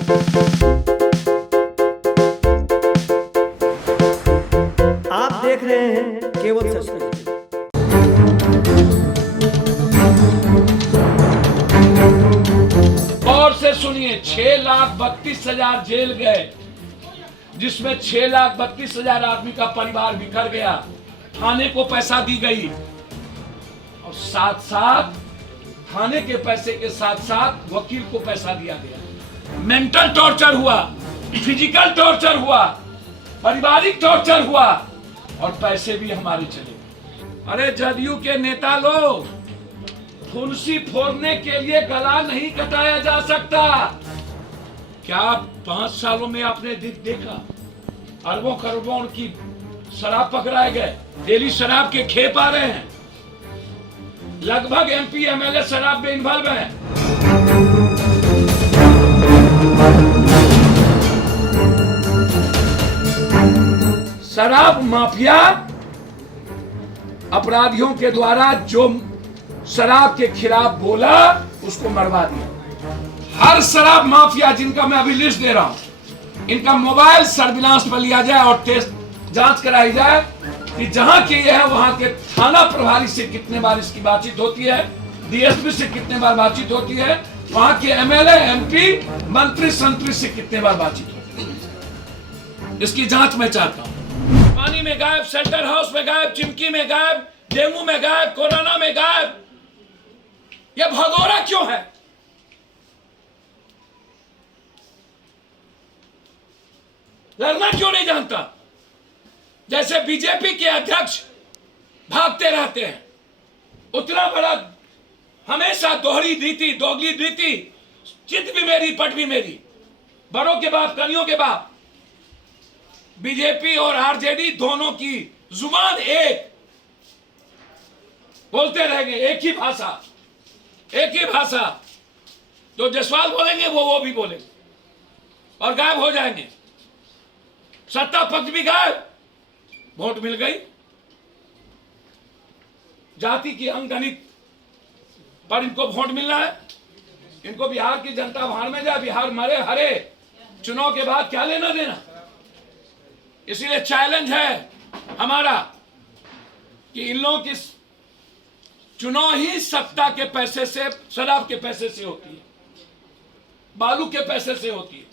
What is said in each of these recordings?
आप देख रहे हैं केवल सच। और से सुनिए, 6,32,000 जेल गए, जिसमें 6,32,000 आदमी का परिवार बिखर गया। थाने को पैसा दी गई और साथ साथ थाने के पैसे के साथ साथ वकील को पैसा दिया गया। मेंटल टॉर्चर हुआ, फिजिकल टॉर्चर हुआ, पारिवारिक टॉर्चर हुआ और पैसे भी हमारे चले। अरे जदयू के नेता लोग, फुंसी फोड़ने के लिए गला नहीं कटाया जा सकता। क्या 5 सालों में आपने देखा अरबों करोड़ों की शराब पकड़ाए गए, डेली शराब के खेप आ रहे हैं, लगभग एमपी एमएलए शराब में इन्वॉल्व हैं। शराब माफिया अपराधियों के द्वारा जो शराब के खिलाफ बोला उसको मरवा दिया। हर शराब माफिया जिनका मैं अभी लिस्ट दे रहा हूं, इनका मोबाइल सर्विलांस पर लिया जाए और टेस्ट जांच कराई जाए कि जहां के ये है वहां के थाना प्रभारी से कितने बार इसकी बातचीत होती है, डीएसपी से कितने बार बातचीत होती है, वहां के एमएलए एमपी मंत्री संतरी से कितने बार बातचीत होती है। इसकी जांच मैं चाहता हूं। पानी में गायब, शेल्टर हाउस में गायब, चिमकी में गायब, डेंगू में गायब, कोरोना में गायब। यह भगोड़ा क्यों है? लड़ना क्यों नहीं जानता? जैसे बीजेपी के अध्यक्ष भागते रहते हैं, उतना बड़ा हमेशा दोहरी नीति, दोगली नीति, चित भी मेरी पट भी मेरी, बड़ों के बाप कनियों के बाप। बीजेपी और आरजेडी दोनों की जुबान एक, बोलते रहेंगे एक ही भाषा, एक ही भाषा। जो जायसवाल बोलेंगे वो भी बोलेंगे और गायब हो जाएंगे। सत्ता पक्ष भी गायब, वोट मिल गई। जाति की अंगगणित पर इनको वोट मिलना है। इनको बिहार की जनता बाहर में जाए, बिहार मरे हरे, चुनाव के बाद क्या लेना देना। इसीलिए चैलेंज है हमारा कि इन लोगों की चुनाव ही सत्ता के पैसे से, शराब के पैसे से होती है, बालू के पैसे से होती है।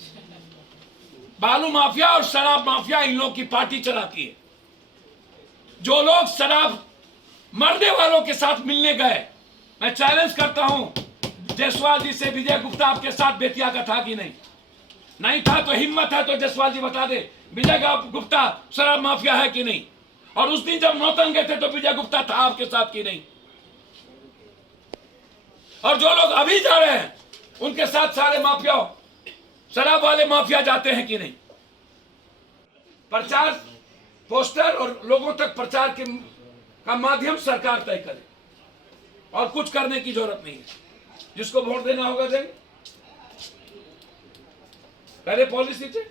बालू माफिया और शराब माफिया इन लोगों की पार्टी चलाती है। जो लोग शराब मरने वालों के साथ मिलने गए, मैं चैलेंज करता हूं जायसवाल जी से, विजय गुप्ता आपके साथ बेतिया का था कि नहीं? नहीं था तो हिम्मत है तो जायसवाल जी बता दे विजय गुप्ता शराब माफिया है कि नहीं। और उस दिन जब नौतन गए थे तो विजय गुप्ता था आपके साथ कि नहीं? और जो लोग अभी जा रहे हैं उनके साथ सारे माफिया, शराब वाले माफिया जाते हैं कि नहीं? प्रचार, पोस्टर और लोगों तक प्रचार का माध्यम सरकार तय करे और कुछ करने की जरूरत नहीं है। जिसको वोट देना होगा देंगे, पहले पॉलिसी से।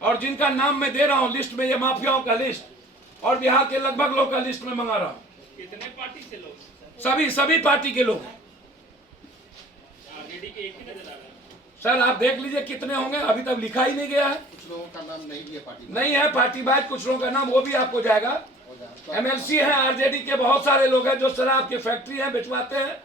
और जिनका नाम मैं दे रहा हूं लिस्ट में, ये माफियाओं का लिस्ट और बिहार के लगभग लोग का लिस्ट में मंगा रहा हूं। कितने पार्टी से लोग? सभी पार्टी के लोग हैं। आरजेडी के एक ही नजर आ रहा है। सर आप देख लीजिए कितने होंगे, अभी तक लिखा ही नहीं गया है। कुछ लोगों का नाम नहीं दिया पार्टी नहीं है पार्टी वाइज, कुछ लोगों का नाम वो भी आपको जाएगा। एमएलसी हैं, आरजेडी के बहुत सारे लोग हैं जो शराब की फैक्ट्री है, बिचवाते हैं।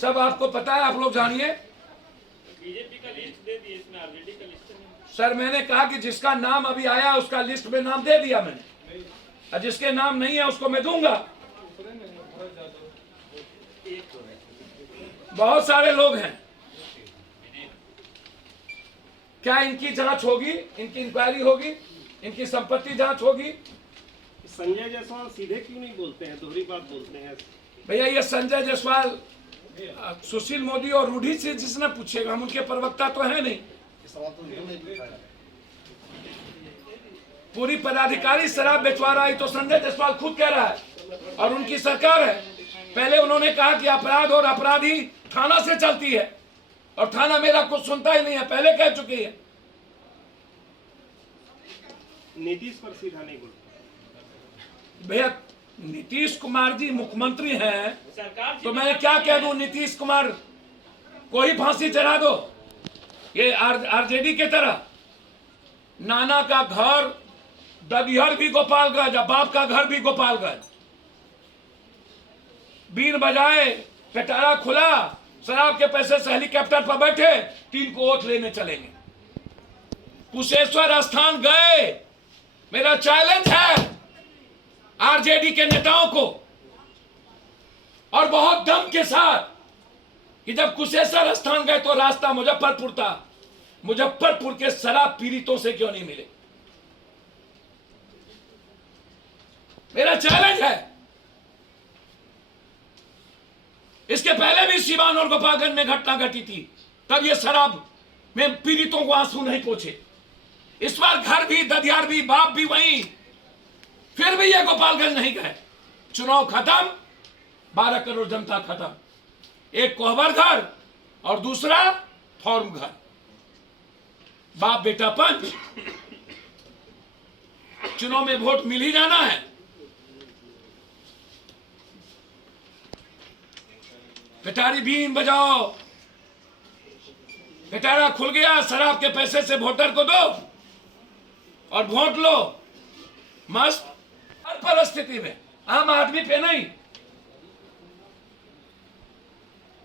सब आपको पता है, आप लोग जानिए। बीजेपी का लिस्ट दे दिए, इसमें आरजेडी का लिस्ट नहीं। सर मैंने कहा कि जिसका नाम अभी आया उसका लिस्ट में नाम दे दिया मैंने, और जिसके नाम नहीं है उसको मैं दूंगा। बहुत सारे लोग हैं। क्या इनकी जांच होगी, इनकी इंक्वायरी होगी, इनकी संपत्ति जांच होगी? संजय जायसवाल सीधे क्यों नहीं बोलते हैं, दोहरी बात बोलते हैं? भैया ये संजय जायसवाल सुशील मोदी और रूढ़ी से जिसने पूछेगा, हम उनके प्रवक्ता तो है नहीं। पूरी पदाधिकारी शराब बेचवा रहा है तो संजय जायसवाल खुद कह रहा है और उनकी सरकार है। पहले उन्होंने कहा कि अपराध और अपराधी थाना से चलती है और थाना मेरा कुछ सुनता ही नहीं है, पहले कह चुकी है। नीतीश पर सीधा नहीं बोलते भैया नीतीश कुमार जी मुख्यमंत्री हैं सरकार तो मैं क्या कह दूं नीतीश कुमार कोई फांसी चढ़ा दो, ये आरजेडी के तरह। नाना का घर ददिहर भी गोपालगंज, बाप का घर भी गोपालगंज। बीन बजाए, पिटारा खुला, शराब के पैसे से हेलीकॉप्टर पर बैठे 3 को वोट लेने चलेंगे। कुशेश्वर स्थान गए। मेरा चैलेंज है आरजेडी के नेताओं को, और बहुत दम के साथ, कि जब कुशेश्वर स्थान गए तो रास्ता मुजफ्फरपुर था, मुजफ्फरपुर के शराब पीड़ितों से क्यों नहीं मिले? मेरा चैलेंज है। इसके पहले भी सीवान और गोपालगंज में घटना घटी थी, तब ये शराब में पीड़ितों को आंसू नहीं पहुंचे। इस बार घर भी, ददियार भी, बाप भी वहीं, फिर भी ये गोपालगंज नहीं गए। चुनाव खत्म, 12 करोड़ जनता खत्म। एक कोहबर घर और दूसरा फॉर्म घर। बाप बेटा पंच। चुनाव में वोट मिल ही जाना है। पिटारी बीन बजाओ, पिटारा खुल गया, शराब के पैसे से वोटर को दो और वोट लो। मस्त। हर परिस्थिति में, आम आदमी पे नहीं।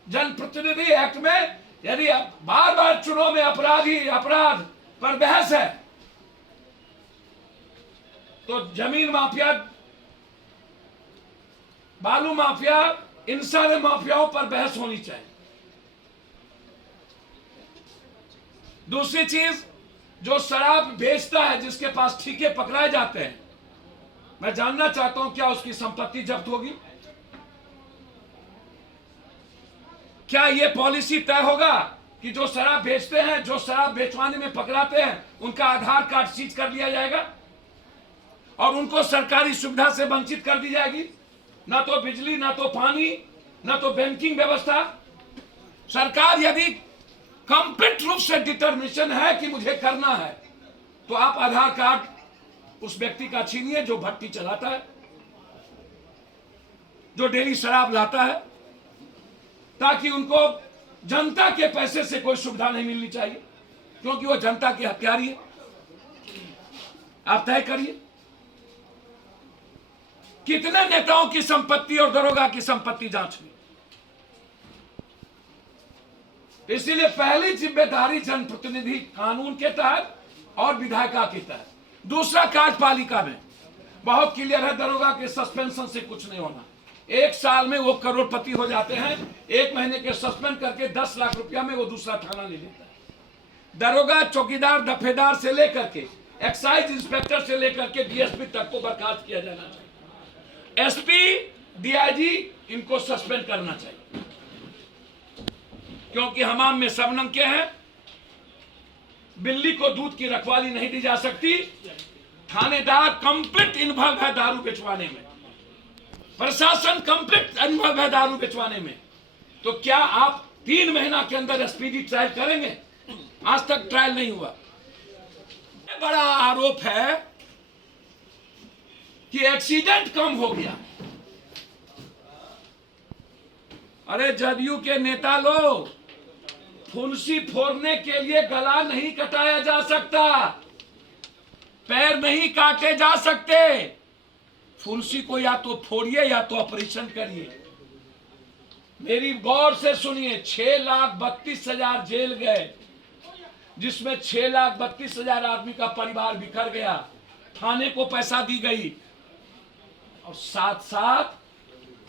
जनप्रतिनिधि एक्ट में यदि बार बार चुनाव में अपराध पर बहस है, तो जमीन माफिया, बालू माफिया, इन सारे माफियाओं पर बहस होनी चाहिए। दूसरी चीज, जो शराब बेचता है, जिसके पास ठीके पकड़ाए जाते हैं, मैं जानना चाहता हूं क्या उसकी संपत्ति जब्त होगी? क्या यह पॉलिसी तय होगा कि जो शराब बेचते हैं, जो शराब बेचवाने में पकड़ाते हैं, उनका आधार कार्ड सीज कर लिया जाएगा और उनको सरकारी सुविधा से वंचित कर दी जाएगी? ना तो बिजली, ना तो पानी, ना तो बैंकिंग व्यवस्था। सरकार यदि कंप्लीट रूप से डिटर्मिनेशन है कि मुझे करना है, तो आप आधार कार्ड उस व्यक्ति का छीनिए जो भट्टी चलाता है, जो डेली शराब लाता है, ताकि उनको जनता के पैसे से कोई सुविधा नहीं मिलनी चाहिए, क्योंकि वो जनता की हत्यारी है। आप तय करिए कितने नेताओं की संपत्ति और दरोगा की संपत्ति जांच हुई। इसीलिए पहली जिम्मेदारी जनप्रतिनिधि कानून के तहत और विधायिका के तहत। दूसरा, कार्यपालिका में बहुत क्लियर है, दरोगा के सस्पेंशन से कुछ नहीं होना। 1 साल में वो करोड़पति हो जाते हैं, 1 महीने के सस्पेंड करके 10 लाख रुपया में वो दूसरा थाना ले लेता है। दरोगा, चौकीदार, दफेदार से लेकर के एक्साइज इंस्पेक्टर से लेकर के डीएसपी तक को बर्खास्त किया जाना चाहिए। एसपी, डीआईजी, इनको सस्पेंड करना चाहिए, क्योंकि हमाम में शबनम के हैं। बिल्ली को दूध की रखवाली नहीं दी जा सकती। थानेदार कंप्लीट इन्वॉल्व है दारू बेचवाने में, प्रशासन कंप्लीट इन्वॉल्व है दारू बेचवाने में। तो क्या आप 3 महीना के अंदर स्पीडी ट्रायल करेंगे? आज तक ट्रायल नहीं हुआ। बड़ा आरोप है कि एक्सीडेंट कम हो गया। अरे जदयू के नेता लोग, फुंसी फोड़ने के लिए गला नहीं कटाया जा सकता, पैर नहीं काटे जा सकते। फुंसी को या तो फोड़िए या तो ऑपरेशन करिए। मेरी गौर से सुनिए, 6,32,000 जेल गए, जिसमें 6,32,000 आदमी का परिवार बिखर गया। थाने को पैसा दी गई और साथ साथ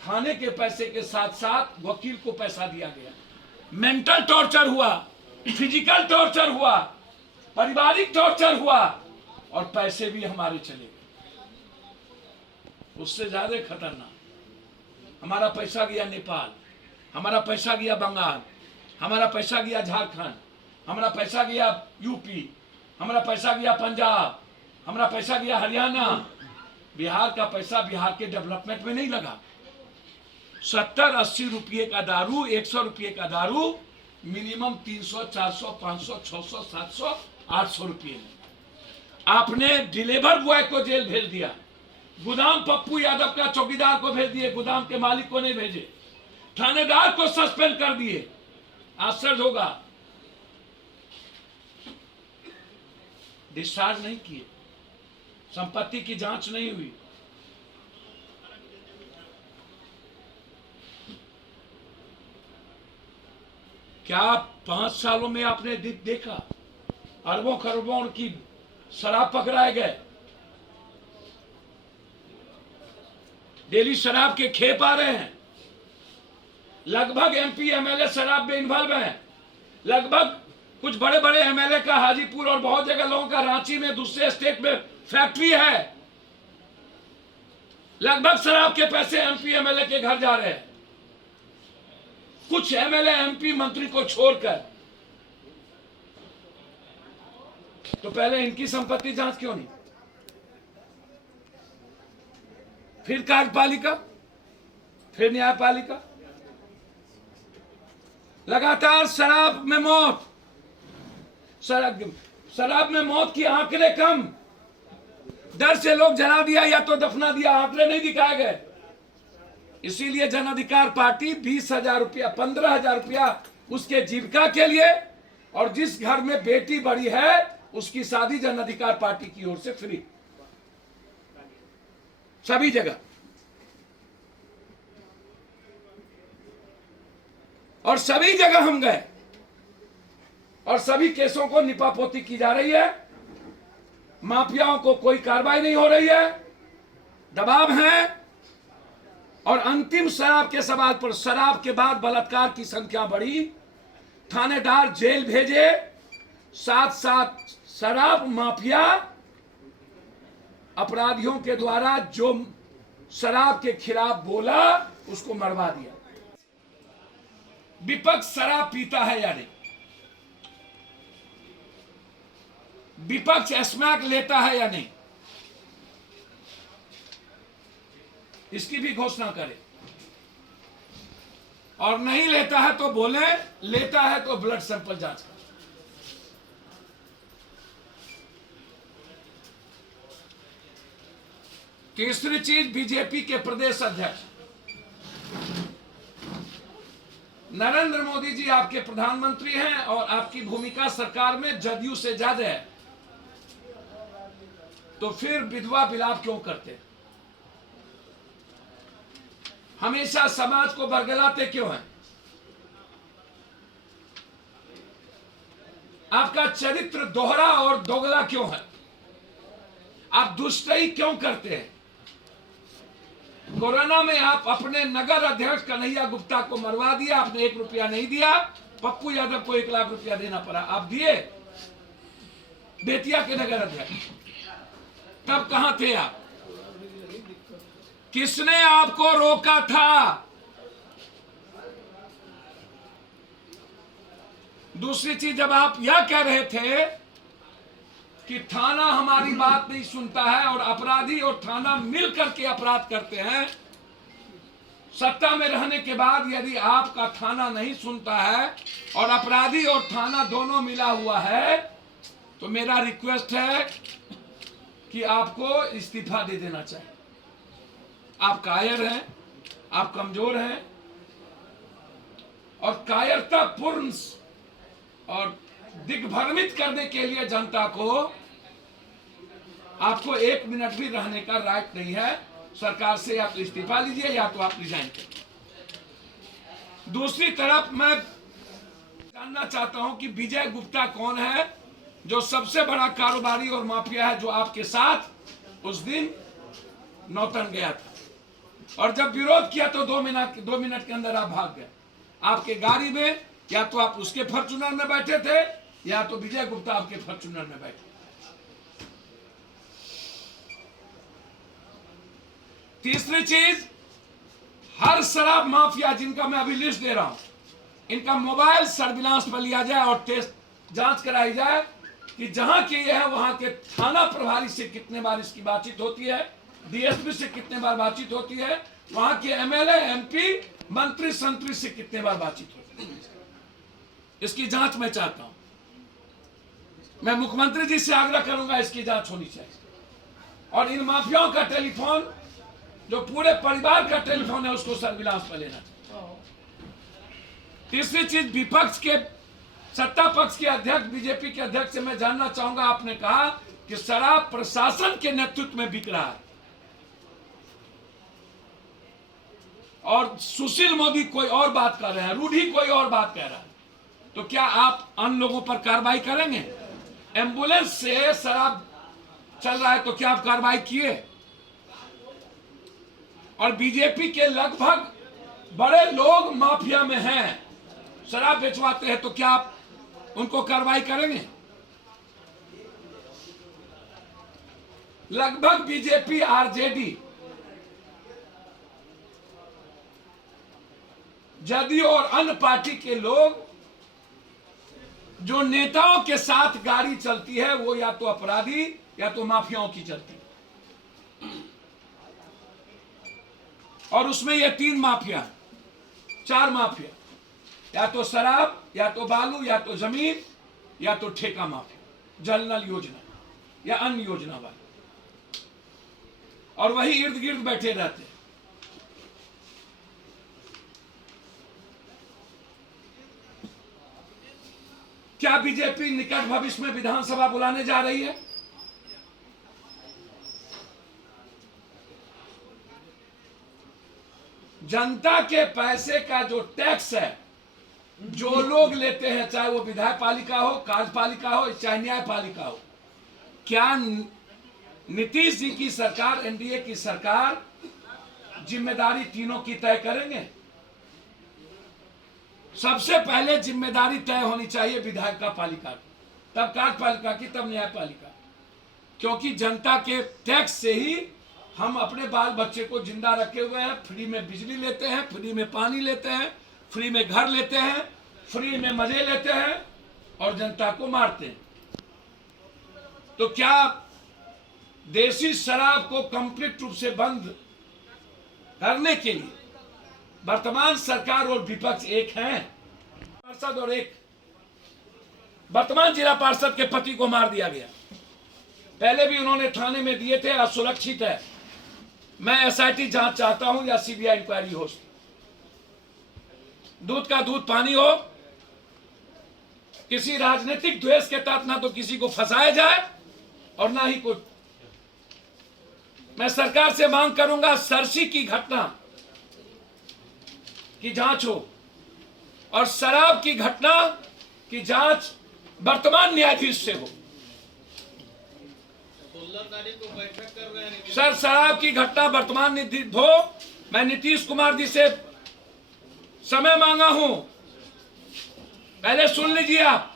थाने के पैसे के साथ साथ वकील को पैसा दिया गया। मेंटल टॉर्चर हुआ, फिजिकल टॉर्चर हुआ, पारिवारिक टॉर्चर हुआ और पैसे भी हमारे चले गए। उससे ज्यादा खतरनाक, हमारा पैसा गया नेपाल, हमारा पैसा गया बंगाल, हमारा पैसा गया झारखंड, हमारा पैसा गया यूपी, हमारा पैसा गया पंजाब, हमारा पैसा गया हरियाणा। बिहार का पैसा बिहार के डेवलपमेंट में नहीं लगा। 70-80 रुपये का दारू, 100 रुपये का दारू मिनिमम 300, 400, 500, 600, 700, 800 रुपये में। आपने डिलीवर बॉय को जेल भेज दिया, गोदाम पप्पू यादव का चौकीदार को भेज दिए, गोदाम के मालिक को नहीं भेजे, थानेदार को सस्पेंड कर दिए। आश्चर्य होगा, डिस्चार्ज नहीं किए, संपत्ति की जांच नहीं हुई। क्या 5 सालों में आपने देखा अरबों खरबों की शराब पकड़ाए गए, डेली शराब के खेप आ रहे हैं, लगभग एमपी एमएलए शराब में इन्वॉल्व हैं, लगभग कुछ बड़े बड़े एमएलए का हाजीपुर और बहुत जगह लोगों का रांची में दूसरे स्टेट में फैक्ट्री है, लगभग शराब के पैसे एमपी एमएलए के घर जा रहे हैं, कुछ एमएलए एमपी मंत्री को छोड़कर। तो पहले इनकी संपत्ति जांच क्यों नहीं? फिर कार्यपालिका, फिर न्यायपालिका, लगातार शराब में मौत, शराब में मौत की आंकड़े कम, डर से लोग जला दिया या तो दफना दिया, आंकड़े नहीं दिखाए गए। इसीलिए जन अधिकार पार्टी 20,000 रुपया 15,000 रुपया उसके जीविका के लिए, और जिस घर में बेटी बड़ी है उसकी शादी जन अधिकार पार्टी की ओर से फ्री, सभी जगह। और सभी जगह हम गए और सभी केसों को निपापोती की जा रही है, माफियाओं को कोई कार्रवाई नहीं हो रही है, दबाव है। और अंतिम शराब के सवाल पर, शराब के बाद बलात्कार की संख्या बढ़ी, थानेदार जेल भेजे, साथ साथ शराब माफिया अपराधियों के द्वारा जो शराब के खिलाफ बोला उसको मरवा दिया। विपक्ष शराब पीता है या नहीं? विपक्ष स्मैक लेता है या नहीं? इसकी भी घोषणा करे, और नहीं लेता है तो बोले, लेता है तो ब्लड सैंपल जांच करे। तीसरी चीज, बीजेपी के प्रदेश अध्यक्ष नरेंद्र मोदी जी आपके प्रधानमंत्री हैं और आपकी भूमिका सरकार में जदयू से ज्यादा है, तो फिर विधवा विलाप क्यों करते? हमेशा समाज को बरगलाते क्यों हैं? आपका चरित्र दोहरा और दोगला क्यों है? आप दुष्टई क्यों करते हैं? कोरोना में आप अपने नगर अध्यक्ष कन्हैया गुप्ता को मरवा दिया, आपने 1 रुपया नहीं दिया, पप्पू यादव को 1 लाख रुपया देना पड़ा, आप दिए? बेतिया के नगर अध्यक्ष, तब कहां थे आप? किसने आपको रोका था? दूसरी चीज, जब आप यह कह रहे थे कि थाना हमारी बात नहीं सुनता है और अपराधी और थाना मिलकर के अपराध करते हैं, सत्ता में रहने के बाद यदि आपका थाना नहीं सुनता है और अपराधी और थाना दोनों मिला हुआ है, तो मेरा रिक्वेस्ट है कि आपको इस्तीफा दे देना चाहिए। आप कायर हैं, आप कमजोर हैं, और कायरतापूर्ण और दिग्भ्रमित करने के लिए जनता को आपको 1 मिनट भी रहने का राइट नहीं है। सरकार से आप इस्तीफा लीजिए या तो आप रिजाइन करिए। दूसरी तरफ मैं जानना चाहता हूं कि विजय गुप्ता कौन है, जो सबसे बड़ा कारोबारी और माफिया है, जो आपके साथ उस दिन नौतन गया था, और जब विरोध किया तो 2 मिनट के अंदर आप भाग गए। आपके गाड़ी में या तो आप उसके फॉर्च्यूनर में बैठे थे या तो विजय गुप्ता आपके फॉर्च्यूनर में बैठे। तीसरी चीज, हर शराब माफिया जिनका मैं अभी लिस्ट दे रहा हूं, इनका मोबाइल सर्विलांस पर लिया जाए और टेस्ट जांच कराई जाए कि जहां के ये है वहां के थाना प्रभारी से कितने बार इसकी बातचीत होती है, डीएसपी से कितने बार बातचीत होती है, वहां के एमएलए एमपी मंत्री संतरी से कितने बार बातचीत होती है। इसकी जांच मैं चाहता हूं। मैं मुख्यमंत्री जी से आग्रह करूंगा, इसकी जांच होनी चाहिए। और इन माफियाओं का टेलीफोन, जो पूरे परिवार का टेलीफोन है, उसको सर्विलांस पर लेना चाहिए। तीसरी चीज, विपक्ष के सत्ता पक्ष के अध्यक्ष, बीजेपी के अध्यक्ष से मैं जानना चाहूंगा, आपने कहा कि शराब प्रशासन के नेतृत्व में बिक रहा है और सुशील मोदी कोई और बात कर रहे हैं, रूढ़ी कोई और बात कह रहा है, तो क्या आप अन्य लोगों पर कार्रवाई करेंगे? एम्बुलेंस से शराब चल रहा है तो क्या आप कार्रवाई किए? और बीजेपी के लगभग बड़े लोग माफिया में हैं, शराब बेचवाते हैं, तो क्या आप उनको कार्रवाई करेंगे? लगभग बीजेपी, आरजेडी, जदयू और अन्य पार्टी के लोग जो नेताओं के साथ गाड़ी चलती है वो या तो अपराधी या तो माफियाओं की चलती है, और उसमें ये 3 माफिया, 4 माफिया, या तो शराब, या तो बालू, या तो जमीन, या तो ठेका माफिया, जल नल योजना या अन्य योजना वाले, और वही इर्द गिर्द बैठे रहते हैं। क्या बीजेपी निकट भविष्य में विधानसभा बुलाने जा रही है? जनता के पैसे का जो टैक्स है, जो लोग लेते हैं, चाहे वो विधायक पालिका हो, कार्यपालिका हो, चाहे न्यायपालिका हो, क्या नीतीश जी की सरकार, एनडीए की सरकार जिम्मेदारी तीनों की तय करेंगे? सबसे पहले जिम्मेदारी तय होनी चाहिए विधायक का पालिका की, तब कार्यपालिका की, तब न्यायपालिका, क्योंकि जनता के टैक्स से ही हम अपने बाल बच्चे को जिंदा रखे हुए हैं। फ्री में बिजली लेते हैं, फ्री में पानी लेते हैं, फ्री में घर लेते हैं, फ्री में मजे लेते हैं और जनता को मारते हैं। तो क्या देसी शराब को कंप्लीट रूप से बंद करने के लिए वर्तमान सरकार और विपक्ष एक हैं? पार्षद और एक वर्तमान जिला पार्षद के पति को मार दिया गया, पहले भी उन्होंने थाने में दिए थे, असुरक्षित है। मैं एसआईटी जांच चाहता हूं या सीबीआई इंक्वायरी हो। दूध का दूध पानी हो, किसी राजनीतिक द्वेष के तहत ना तो किसी को फंसाया जाए और ना ही कोई। मैं सरकार से मांग करूंगा, सरसी की घटना की जांच हो और शराब की घटना की जांच वर्तमान न्यायाधीश से हो। सर, शराब की घटना वर्तमान न्यायाधीश हो। मैं नीतीश कुमार जी से समय मांगा हूं, पहले सुन लीजिए आप।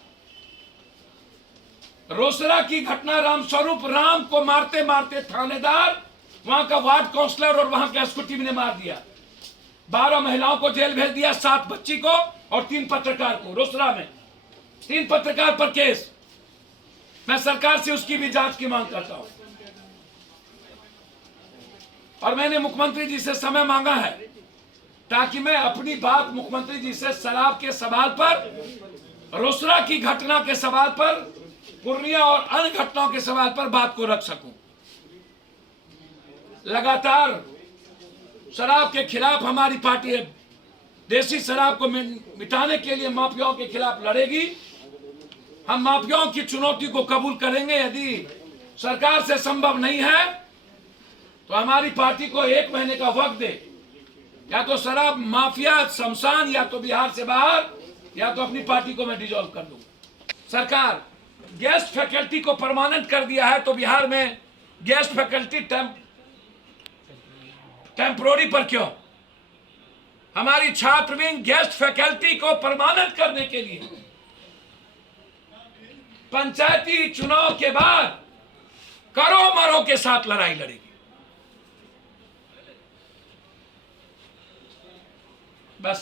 रोसड़ा की घटना, रामस्वरूप राम को मारते मारते थानेदार, वहां का वार्ड काउंसलर और वहां के एसक्यूटिव ने मार दिया। 12 महिलाओं को जेल भेज दिया, 7 बच्ची को और 3 पत्रकार को। रोसड़ा में 3 पत्रकार पर केस। मैं सरकार से उसकी भी जांच की मांग करता हूं और मैंने मुख्यमंत्री जी से समय मांगा है ताकि मैं अपनी बात मुख्यमंत्री जी से शराब के सवाल पर, रोसड़ा की घटना के सवाल पर, पूर्णिया और अन्य घटनाओं के सवाल पर बात को रख सकूं। लगातार शराब के खिलाफ हमारी पार्टी है, देसी शराब को मिटाने के लिए माफियाओं के खिलाफ लड़ेगी। हम माफियाओं की चुनौती को कबूल करेंगे। यदि सरकार से संभव नहीं है तो हमारी पार्टी को 1 महीने का वक्त दे, या तो शराब माफिया शमशान, या तो बिहार से बाहर, या तो अपनी पार्टी को मैं डिसॉल्व कर दूंगा। सरकार गेस्ट फैकल्टी को परमानेंट कर दिया है, तो बिहार में गेस्ट फैकल्टी टेम्पोररी पर क्यों? हमारी छात्र विंग गेस्ट फैकल्टी को परमानेंट करने के लिए पंचायती चुनाव के बाद करो मरो के साथ लड़ाई लड़ेगी। बस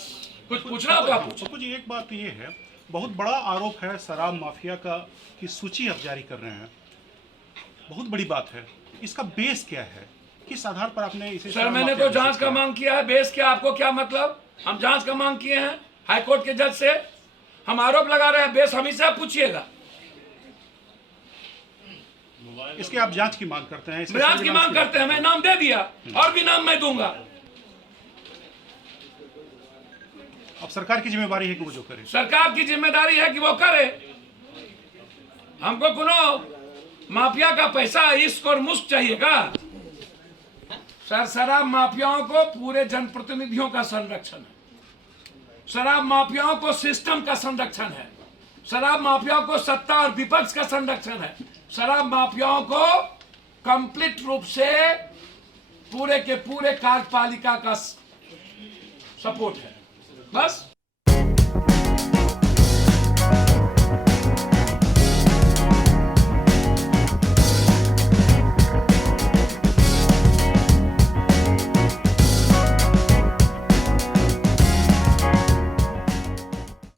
कुछ पूछना हो तो आप पूछो। जी, एक बात ये है, बहुत बड़ा आरोप है शराब माफिया का कि सूची आप जारी कर रहे हैं, बहुत बड़ी बात है। इसका बेस क्या है, किस आधार पर आपने इसे? सर, मैंने तो जांच का मांग किया है। बेस क्या, आपको क्या मतलब? हम जांच का मांग किए हैं हाईकोर्ट के जज से, हम आरोप लगा रहे हैं। बेस हमें से आप पूछिएगा। इसके आप जांच की मांग करते हैं? जांच की मांग करते हैं, मैं नाम दे दिया और भी नाम मैं दूंगा। अब सरकार की जिम्मेवारी है कि वो जो करे। सरकार की जिम्मेदारी है कि वो करे। हमको कोनो माफिया का पैसा इश्क और मुश्क चाहिएगा? सर, शराब माफियाओं को पूरे जनप्रतिनिधियों का संरक्षण है, शराब माफियाओं को सिस्टम का संरक्षण है, शराब माफियाओं को सत्ता और विपक्ष का संरक्षण है, शराब माफियाओं को कंप्लीट रूप से पूरे के पूरे कार्यपालिका का सपोर्ट है। बस